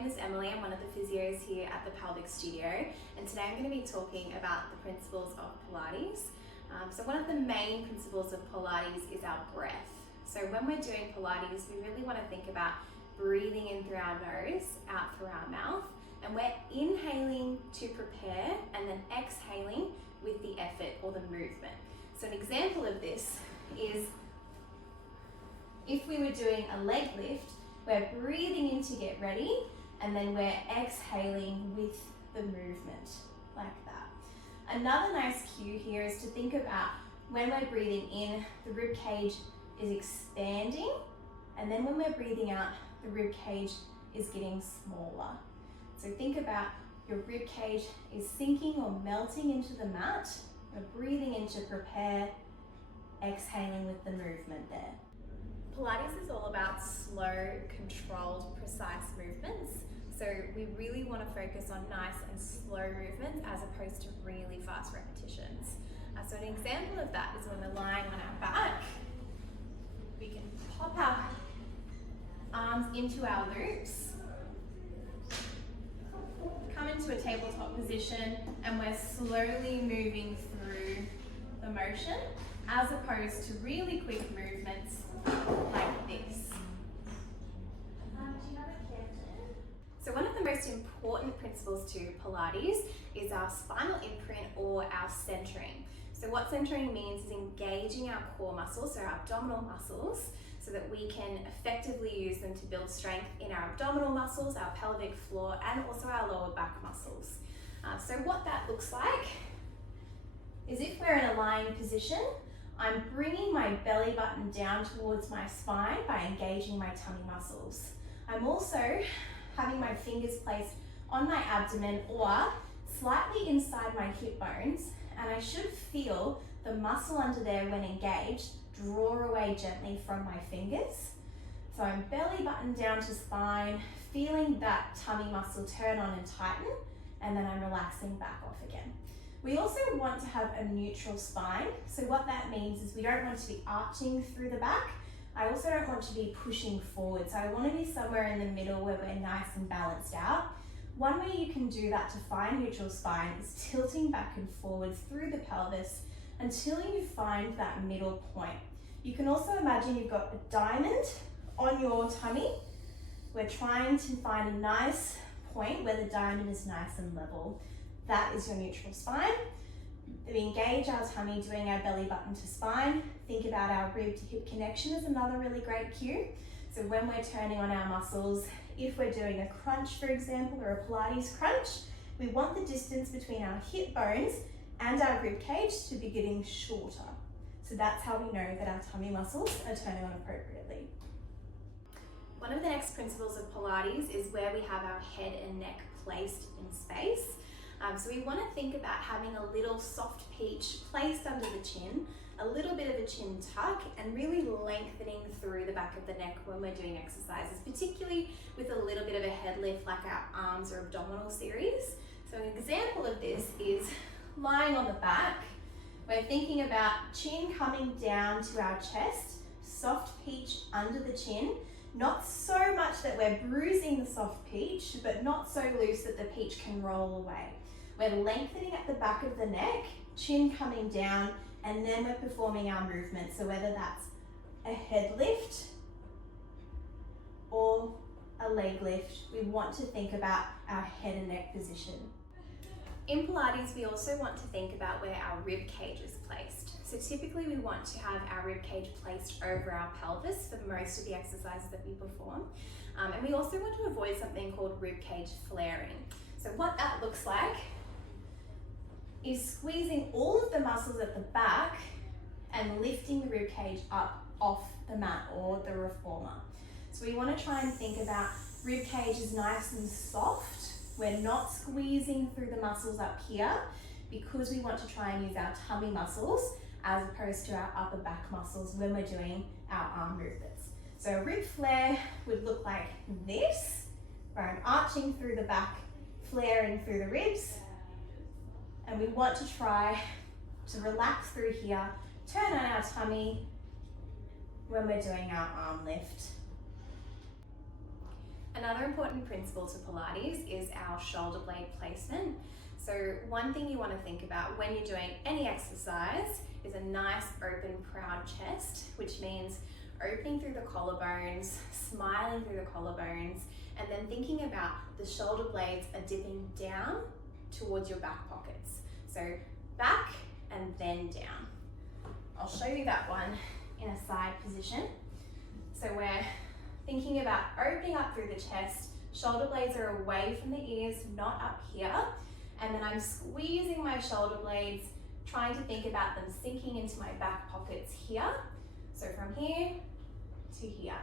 name is Emily. I'm one of the physios here at the Pelvic Studio, and today I'm going to be talking about the principles of Pilates. So one of the main principles of Pilates is our breath. So when we're doing Pilates, we really want to think about breathing in through our nose, out through our mouth, and we're inhaling to prepare and then exhaling with the effort or the movement. So an example of this is if we were doing a leg lift, we're breathing in to get ready and then we're exhaling with the movement like that. Another nice cue here is to think about when we're breathing in, the rib cage is expanding, and then when we're breathing out, the rib cage is getting smaller. So think about your rib cage is sinking or melting into the mat. You're breathing in to prepare, exhaling with the movement there. Pilates is all about slow, controlled, precise movements. So we really want to focus on nice and slow movements as opposed to really fast repetitions. So an example of that is when we're lying on our back, we can pop our arms into our loops, come into a tabletop position, and we're slowly moving through the motion as opposed to really quick movements like this. So one of the most important principles to Pilates is our spinal imprint or our centering. So what centering means is engaging our core muscles, so our abdominal muscles, so that we can effectively use them to build strength in our abdominal muscles, our pelvic floor, and also our lower back muscles. So what that looks like is if we're in a lying position, I'm bringing my belly button down towards my spine by engaging my tummy muscles. I'm also having my fingers placed on my abdomen or slightly inside my hip bones, and I should feel the muscle under there when engaged draw away gently from my fingers. So I'm belly button down to spine, feeling that tummy muscle turn on and tighten, and then I'm relaxing back off again. We also want to have a neutral spine. So what that means is we don't want to be arching through the back. I also don't want to be pushing forward. So I want to be somewhere in the middle where we're nice and balanced out. One way you can do that to find neutral spine is tilting back and forwards through the pelvis until you find that middle point. You can also imagine you've got a diamond on your tummy. We're trying to find a nice point where the diamond is nice and level. That is your neutral spine. We engage our tummy doing our belly button to spine. Think about our rib to hip connection is another really great cue. So when we're turning on our muscles, if we're doing a crunch, for example, or a Pilates crunch, we want the distance between our hip bones and our rib cage to be getting shorter. So that's how we know that our tummy muscles are turning on appropriately. One of the next principles of Pilates is where we have our head and neck placed in space. So we want to think about having a little soft peach placed under the chin, a little bit of a chin tuck, and really lengthening through the back of the neck when we're doing exercises, particularly with a little bit of a head lift like our arms or abdominal series. So an example of this is lying on the back. We're thinking about chin coming down to our chest, soft peach under the chin, not so much that we're bruising the soft peach, but not so loose that the peach can roll away. We're lengthening at the back of the neck, chin coming down, and then we're performing our movement. So whether that's a head lift or a leg lift, we want to think about our head and neck position. In Pilates, we also want to think about where our rib cage is placed. So typically we want to have our rib cage placed over our pelvis for most of the exercises that we perform. And we also want to avoid something called rib cage flaring. So what that looks like is squeezing all of the muscles at the back and lifting the rib cage up off the mat or the reformer. So we want to try and think about rib cage is nice and soft. We're not squeezing through the muscles up here because we want to try and use our tummy muscles as opposed to our upper back muscles when we're doing our arm movements. So a rib flare would look like this, where I'm arching through the back, flaring through the ribs, and we want to try to relax through here, turn on our tummy when we're doing our arm lift. Another important principle to Pilates is our shoulder blade placement. So one thing you want to think about when you're doing any exercise is a nice open proud chest, which means opening through the collarbones, smiling through the collarbones, and then thinking about the shoulder blades are dipping down towards your back pockets. So back and then down. I'll show you that one in a side position. So we're thinking about opening up through the chest, shoulder blades are away from the ears, not up here, and then I'm squeezing my shoulder blades, trying to think about them sinking into my back pockets here. So from here to here.